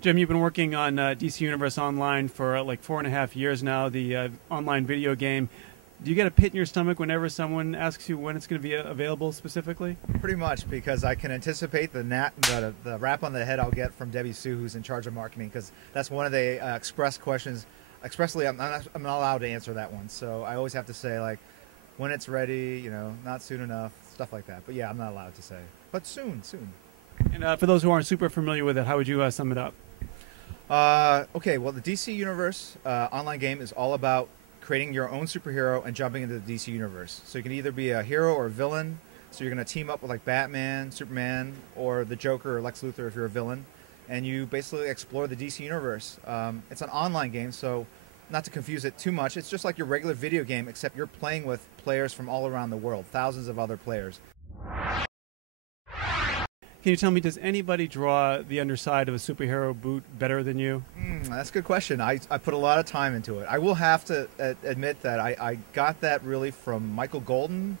Jim, you've been working on DC Universe Online for like 4.5 years now, the online video game. Do you get a pit in your stomach whenever someone asks you when it's going to be available specifically? Pretty much, because I can anticipate the rap on the head I'll get from Debbie Sue, who's in charge of marketing, because that's one of the express questions. Expressly, I'm not allowed to answer that one, so I always have to say, like, when it's ready, you know, not soon enough, stuff like that. But yeah, I'm not allowed to say. But soon. And for those who aren't super familiar with it, how would you sum it up? Okay, well, the DC Universe online game is all about creating your own superhero and jumping into the DC Universe. So you can either be a hero or a villain. So you're going to team up with like Batman, Superman, or the Joker or Lex Luthor if you're a villain. And you basically explore the DC Universe. It's an online game, so not to confuse it too much, it's just like your regular video game, except you're playing with players from all around the world, thousands of other players. Can you tell me, does anybody draw the underside of a superhero boot better than you? That's a good question. I put a lot of time into it. I will have to admit that I got that really from Michael Golden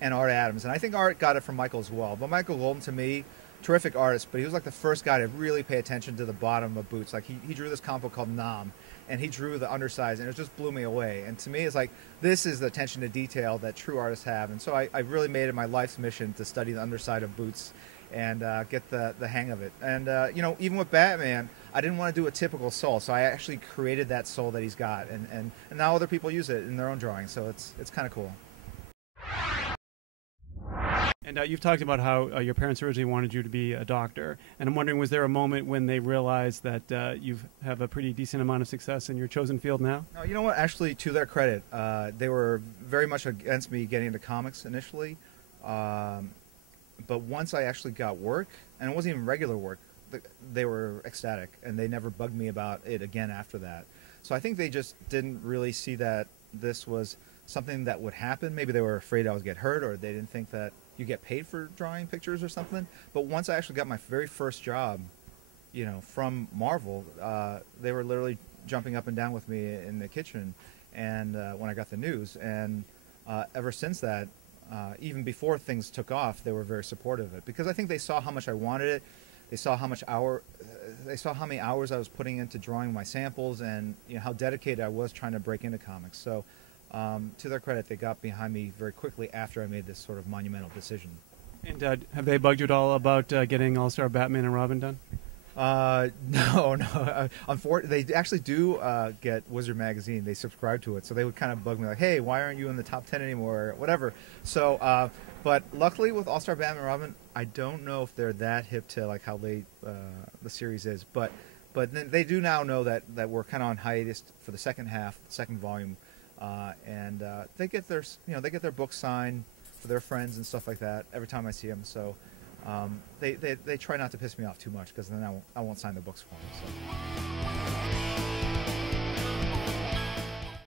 and Art Adams. And I think Art got it from Michael as well. But Michael Golden, to me, terrific artist, but he was like the first guy to really pay attention to the bottom of boots. Like he drew this comic book called Nam, and he drew the undersides, and it just blew me away. And to me, it's like, this is the attention to detail that true artists have. And so I really made it my life's mission to study the underside of boots and get the hang of it. And you know, even with Batman, I didn't want to do a typical soul, so I actually created that soul that he's got, and now other people use it in their own drawings, so it's kind of cool. And you've talked about how your parents originally wanted you to be a doctor, and I'm wondering, was there a moment when they realized that you have a pretty decent amount of success in your chosen field now? No, you know what? Actually, to their credit, they were very much against me getting into comics initially. But once I actually got work, and it wasn't even regular work, they were ecstatic, and they never bugged me about it again after that. So I think they just didn't really see that this was something that would happen. Maybe they were afraid I would get hurt, or they didn't think that you get paid for drawing pictures or something. But once I actually got my very first job, you know, from Marvel, they were literally jumping up and down with me in the kitchen, and when I got the news, and ever since that, even before things took off, they were very supportive of it, because I think they saw how much I wanted it. They saw how many hours I was putting into drawing my samples, and you know how dedicated I was trying to break into comics. So, to their credit, they got behind me very quickly after I made this sort of monumental decision. And have they bugged you at all about getting All-Star Batman and Robin done? No. Unfortunately, they actually do get Wizard Magazine. They subscribe to it, so they would kind of bug me like, "Hey, why aren't you in the top 10 anymore?" or whatever. So, but luckily with All Star Batman and Robin, I don't know if they're that hip to like how late the series is. But then they do now know that we're kind of on hiatus for the second half, the second volume, and they get their books signed for their friends and stuff like that every time I see them. So. They try not to piss me off too much, because then I won't sign the books for them. So.